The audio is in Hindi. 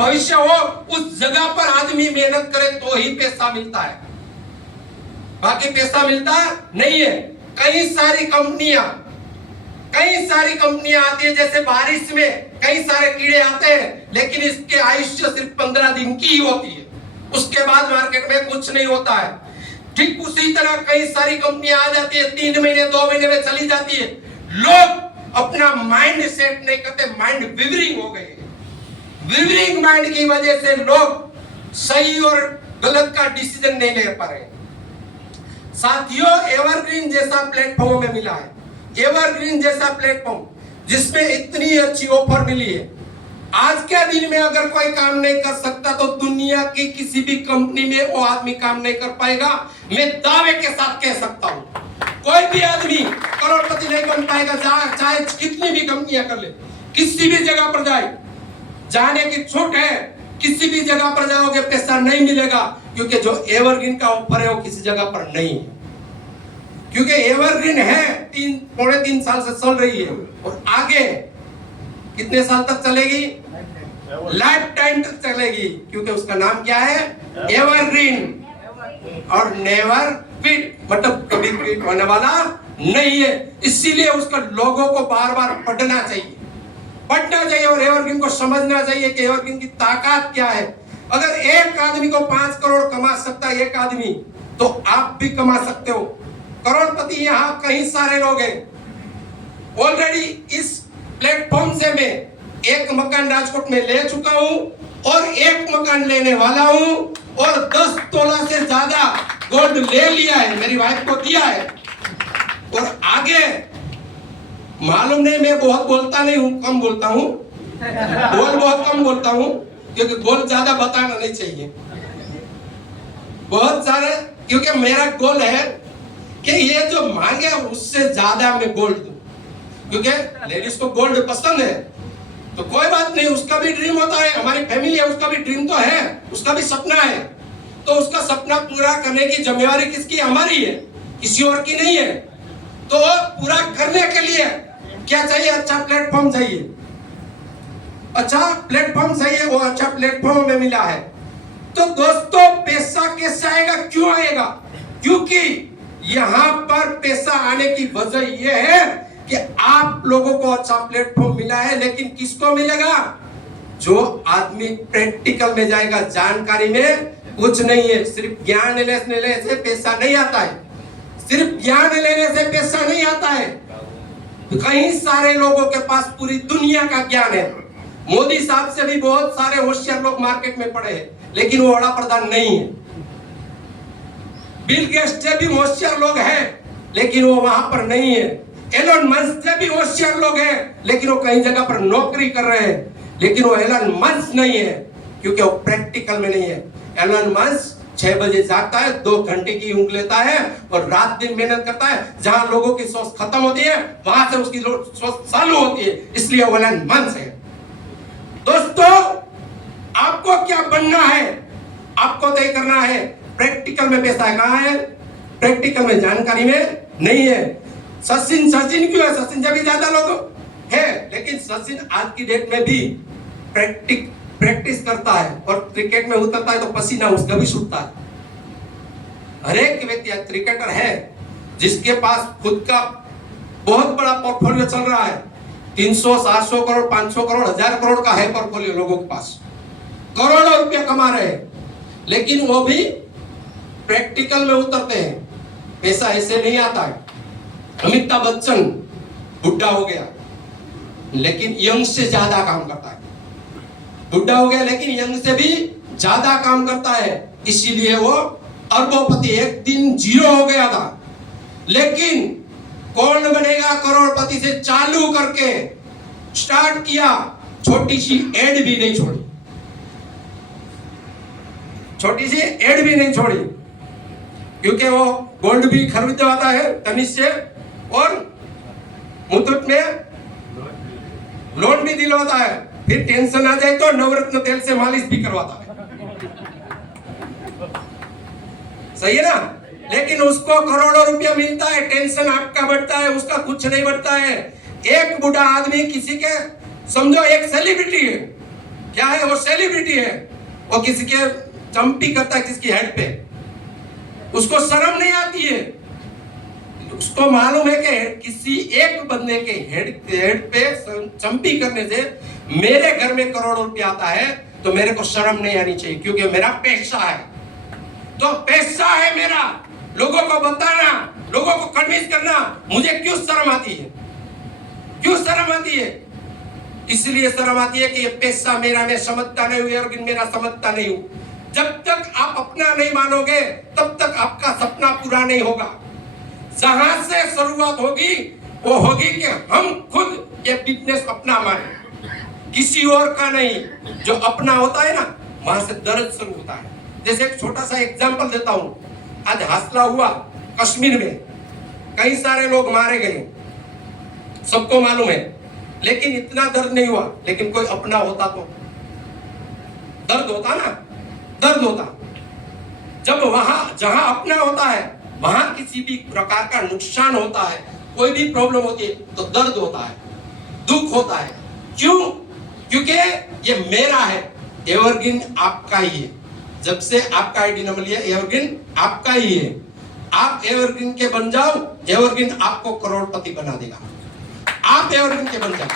भविष्य हो, उस जगह पर आदमी मेहनत करे तो ही पैसा मिलता है, बाकी पैसा मिलता नहीं है। कई सारी कंपनियां आती है, जैसे बारिश में कई सारे कीड़े आते हैं, लेकिन इसके आयुष्य सिर्फ 15 दिन की ही होती है, उसके बाद मार्केट में कुछ नहीं होता है। ठीक उसी तरह कई सारी कंपनियां आ जाती है, 3 महीने 2 महीने में चली जाती है। लोग अपना माइंड सेट नहीं करते, माइंड विवरिंग हो गए। विवरिंग माइंड की वजह से लोग सही और गलत का डिसीजन नहीं ले पा रहे। साथियों, एवरग्रीन जैसा प्लेटफॉर्म में मिला है, एवरग्रीन जैसा प्लेटफॉर्म जिसमें इतनी अच्छी ऑफर मिली है। आज के दिन में अगर कोई काम नहीं कर सकता तो दुनिया की किसी भी कंपनी में वो आदमी काम नहीं कर पाएगा। मैं दावे के साथ कह सकता हूं, कोई भी आदमी करोड़पति नहीं बन पाएगा, चाहे कितनी भी कंपनियां कर ले। किसी भी जगह पर जाने की छूट है, किसी भी जगह पर जाओगे पैसा नहीं मिलेगा, क्योंकि जो एवरग्रीन का ऑफर है वो किसी जगह पर नहीं है। क्योंकि एवरग्रीन है, 3 साल से चल रही है और आगे कितने साल तक चलेगी? लाइफ टाइम तक चलेगी, क्योंकि उसका नाम क्या है? एवरग्रीन और नेवर क्विट, मतलब कभी क्विट होने वाला नहीं है। इसीलिए उसका लोगों को बार बार पढ़ना चाहिए और एवरग्रीन को समझना चाहिए कि एवरग्रीन की ताकत क्या है। अगर एक आदमी को 5 करोड़ कमा सकता है एक आदमी, तो आप भी कमा सकते हो। करोड़पति यहाँ कई सारे लोग हैं। ऑलरेडी इस प्लेटफॉर्म से मैं एक मकान राजकोट में ले चुका हूं और एक मकान लेने वाला हूं और 10 तोला से ज्यादा गोल्ड ले लिया है, मेरी वाइफ को दिया है। और आगे मालूम नहीं, मैं बहुत बोलता नहीं हूं, कम बोलता हूं, बहुत कम बोलता हूं, क्योंकि गोल ज्यादा बताना नहीं चाहिए बहुत सारे, क्योंकि मेरा गोल है कि ये जो मांगे उससे ज्यादा मैं गोल्ड दूं। क्योंकि लेडीज को गोल्ड पसंद है तो कोई बात नहीं, उसका भी ड्रीम होता है, हमारी फैमिली है उसका भी ड्रीम तो है, उसका भी सपना है, तो उसका सपना पूरा करने की जिम्मेवारी किसकी? हमारी है, किसी और की नहीं है। तो पूरा करने के लिए क्या चाहिए? अच्छा प्लेटफॉर्म चाहिए, अच्छा प्लेटफॉर्म चाहिए। वो अच्छा प्लेटफॉर्म में मिला है। तो दोस्तों, पैसा कैसे आएगा, क्यों आएगा? क्योंकि यहां पर पैसा आने की वजह यह है कि आप लोगों को अच्छा प्लेटफॉर्म मिला है। लेकिन किसको मिलेगा? जो आदमी प्रैक्टिकल में जाएगा। जानकारी में कुछ नहीं है, सिर्फ ज्ञान लेने से पैसा नहीं आता है, सिर्फ ज्ञान लेने से पैसा नहीं आता है। कई सारे लोगों के पास पूरी दुनिया का ज्ञान है। मोदी साहब से भी बहुत सारे होशियार लोग मार्केट में पड़े हैं, लेकिन वो वड़ा प्रधान नहीं है। बिल गेट्स से भी होशियार लोग हैं, लेकिन वो वहां पर नहीं है। एलन मस्क से भी होशियार लोग हैं, लेकिन वो कई जगह पर नौकरी कर रहे हैं, लेकिन वो एलन मस्क नहीं है, क्योंकि वो प्रैक्टिकल में नहीं है। एलन मस्क 6 बजे जागता है, 2 घंटे की ऊँघ लेता है और रात दिन मेहनत करता है। जहां लोगों की सोच खत्म होती है, वहां से उसकी सोच चालू होती है, इसलिए वो एलन मस्क है। दोस्तों, आपको क्या बनना है? आपको तय करना है। प्रैक्टिकल में पैसा कहाँ है? प्रैक्टिकल में जानकारी में नहीं है। सचिन क्यों है? सचिन से भी ज्यादा लोग है, लेकिन सचिन आज की डेट में भी प्रैक्टिस करता है और क्रिकेट में उतरता है तो पसीना उसका भी छूटता है। हर एक व्यक्ति क्रिकेटर है जिसके पास खुद का बहुत बड़ा पोर्टफोलियो चल रहा है। 300, 700 करोड़, 500 करोड़, 1000 करोड़ का है पोर्टफोलियो लोगों के पास, करोड़ों रुपया कमा रहे हैं, लेकिन वो भी प्रैक्टिकल में उतरते हैं। पैसा ऐसे नहीं आता है। अमिताभ बच्चन बुढ़ा हो गया, लेकिन यंग से ज्यादा काम करता है। बुढ़ा हो गया लेकिन यंग से भी ज्यादा काम करता है, इसीलिए वो अरबोपति। एक दिन 0 हो गया था, लेकिन कौन बनेगा करोड़पति से चालू करके स्टार्ट किया। छोटी सी एड भी नहीं छोड़ी, छोटी सी एड भी नहीं छोड़ी, क्योंकि वो गोल्ड भी खरीदवाता है तनिष्क से और मुथूट में लोन भी दिलवाता है। फिर टेंशन आ जाए तो नवरत्न तेल से मालिश भी करवाता है। सही है ना? लेकिन उसको करोड़ों रुपया मिलता है, टेंशन आपका बढ़ता है, उसका कुछ नहीं बढ़ता है। एक बूढ़ा आदमी किसी के, समझो एक सेलिब्रिटी है, क्या है, वो सेलिब्रिटी है, वो किसी के चंपी करता है किसकी हेड पे, उसको शर्म नहीं आती है। उसको मालूम है कि किसी एक बंदे के हेड पे चंपी करने से मेरे घर में करोड़ों रुपया आता है, तो मेरे को शर्म नहीं आनी चाहिए, क्योंकि मेरा पैसा है। तो पैसा है मेरा, लोगों को बताना, लोगों को कन्विंस करना, मुझे क्यों शर्म आती है? क्यों शर्म आती है? इसलिए शर्म आती है कि ये पैसा मेरा, मैं समझता नहीं हूं, और मेरा समझता नहीं हूं। जब तक आप अपना नहीं मानोगे तब तक आपका सपना पूरा नहीं होगा। जहां से शुरुआत होगी वो होगी कि हम खुद ये बिजनेस अपना माने, किसी और का नहीं। जो अपना होता है ना, वहां से दर्द शुरू होता है। जैसे एक छोटा सा एग्जांपल देता हूं। आज हादसा हुआ कश्मीर में, कई सारे लोग मारे गए, सबको मालूम है, लेकिन इतना दर्द नहीं हुआ। लेकिन कोई अपना होता तो दर्द होता ना, दर्द होता। जब वहां जहां अपना होता है वहां किसी भी प्रकार का नुकसान होता है, कोई भी प्रॉब्लम होती है, तो दर्द होता है, दुख होता है। क्यों? क्योंकि ये मेरा है, एवरग्रीन आपका ही है। जब से आपका आईडी नंबर लिया, एवरग्रीन आपका ही है। आप एवरग्रीन के बन जाओ, एवरग्रीन आपको करोड़पति बना देगा। आप एवरग्रीन के बन जाओ।